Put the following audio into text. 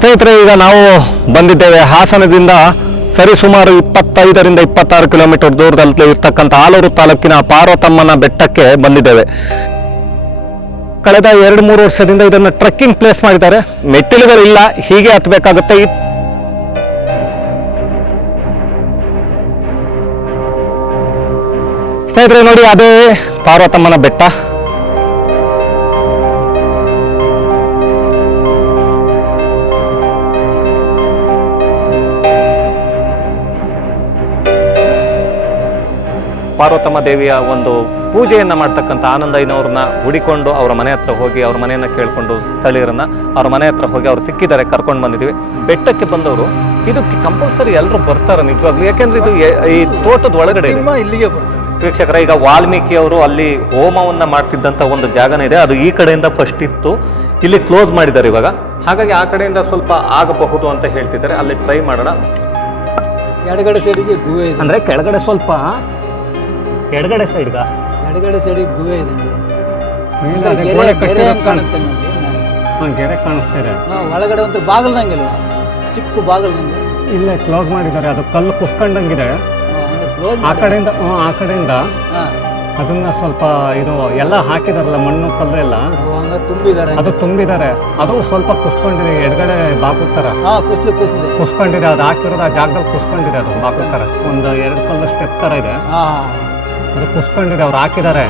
ಸ್ನೇಹಿತರೆ, ಈಗ ನಾವು ಬಂದಿದ್ದೇವೆ ಹಾಸನದಿಂದ ಸರಿಸುಮಾರು ಇಪ್ಪತ್ತೈದರಿಂದ ಇಪ್ಪತ್ತಾರು ಕಿಲೋಮೀಟರ್ ದೂರದಲ್ಲಿ ಇರ್ತಕ್ಕಂಥ ಆಲೂರು ತಾಲೂಕಿನ ಪಾರ್ವತಮ್ಮನ ಬೆಟ್ಟಕ್ಕೆ ಬಂದಿದ್ದೇವೆ. ಕಳೆದ ಎರಡು ಮೂರು ವರ್ಷದಿಂದ ಇದನ್ನು ಟ್ರಕ್ಕಿಂಗ್ ಪ್ಲೇಸ್ ಮಾಡಿದ್ದಾರೆ. ಮೆಟ್ಟಿಲುಗಳಿಲ್ಲ ಹೀಗೆ ಹತ್ತಬೇಕಾಗುತ್ತೆ ಸ್ನೇಹಿತರೆ, ನೋಡಿ, ಅದೇ ಪಾರ್ವತಮ್ಮನ ಬೆಟ್ಟ. ಪಾರ್ವತಮ್ಮ ದೇವಿಯ ಒಂದು ಪೂಜೆಯನ್ನು ಮಾಡ್ತಕ್ಕಂಥ ಆನಂದಯ್ಯನವ್ರನ್ನ ಹುಡಿಕೊಂಡು ಅವರ ಮನೆ ಹತ್ರ ಹೋಗಿ ಅವ್ರ ಮನೆಯನ್ನು ಕೇಳಿಕೊಂಡು ಸ್ಥಳೀಯರನ್ನು ಅವ್ರ ಮನೆ ಹತ್ರ ಹೋಗಿ ಅವ್ರು ಸಿಕ್ಕಿದ್ದಾರೆ ಕರ್ಕೊಂಡು ಬಂದಿದ್ದೀವಿ ಬೆಟ್ಟಕ್ಕೆ ಬಂದವರು ಇದು ಕಂಪಲ್ಸರಿ ಎಲ್ಲರೂ ಬರ್ತಾರೆ ನಿಜವಾಗ್ಲೂ. ಯಾಕೆಂದ್ರೆ ಇದು ಈ ತೋಟದ ಒಳಗಡೆ ಇಲ್ಲಿಗೆ ವೀಕ್ಷಕರ ಈಗ ವಾಲ್ಮೀಕಿ ಅವರು ಅಲ್ಲಿ ಹೋಮವನ್ನು ಮಾಡ್ತಿದ್ದಂಥ ಒಂದು ಜಾಗನೇ ಇದೆ. ಅದು ಈ ಕಡೆಯಿಂದ ಫಸ್ಟ್ ಇತ್ತು. ಇಲ್ಲಿ ಕ್ಲೋಸ್ ಮಾಡಿದ್ದಾರೆ ಇವಾಗ. ಹಾಗಾಗಿ ಆ ಕಡೆಯಿಂದ ಸ್ವಲ್ಪ ಆಗಬಹುದು ಅಂತ ಹೇಳ್ತಿದ್ದಾರೆ. ಅಲ್ಲಿ ಟ್ರೈ ಮಾಡೋಣ. ಎಡಗಡೆ ಸೈಡಿಗೆ ಗುಹೆ ಇದೆ. ಅಂದ್ರೆ ಕೆಳಗಡೆ ಸ್ವಲ್ಪ ಎಡಗಡೆ ಸೈಡ್ ಎಡಗಡೆ ಸೈಡಿಗೆ ಗುಹೆ ಇದೆ. ಅಂದ್ರೆ ಗೆರೆ ಗೆರೆ ಹೆಂಗ್ ಕಾಣುತ್ತೆ ನಮ್ಗೆ ಗೆರೆ ಕಾಣಿಸ್ತಾ ಇದೆ ಹಾ, ಒಳಗಡೆ ಒಂದು ಬಾಗಲ್ದಂಗಿಲ್ವಾ ಚಿಕ್ಕ ಬಾಗಲ್ದಂಗೆ. ಇಲ್ಲೇ ಕ್ಲೋಸ್ ಮಾಡಿದ್ದಾರೆ. ಅದು ಕಲ್ಲು ಕುಸ್ಕೊಂಡಂಗಿದೆ. ಕ್ಲೋಸ್ ಆ ಕಡೆಯಿಂದ ಆ ಕಡೆಯಿಂದ ಹಾ. ಅದನ್ನ ಸ್ವಲ್ಪ ಇದು ಎಲ್ಲ ಹಾಕಿದಾರಲ್ಲ ಮಣ್ಣು ಕಲ್ಲು ಎಲ್ಲ? ಹಂಗಾರೆ ತುಂಬಿದ್ದಾರೆ ಅದು ತುಂಬಿದ್ದಾರೆ. ಅದು ಸ್ವಲ್ಪ ಕುಸ್ಕೊಂಡಿದೆ. ಎಡಗಡೆ ಬಾಕುತ್ತಾರ? ಥರ ಹಾ ಕುಸ್ತು ಕುಸ್ತಿದೆ. ಕುಸ್ಕೊಂಡಿದೆ. ಅದು ಹಾಕಿರೋದು ಆ ಜಾಗದಲ್ಲಿ ಕುಸ್ಕೊಂಡಿದೆ ಅದು ಬಾಕುತ್ತಾರ. ಥರ ಒಂದು ಎರಡು ಕಲ್ಲು ಸ್ಟೆಪ್ ಥರ ಇದೆ. ಹಾ. ಅದು ಕುಸ್ಕೊಂಡಿದೆ ಅವ್ರು ಹಾಕಿದ್ದಾರೆ.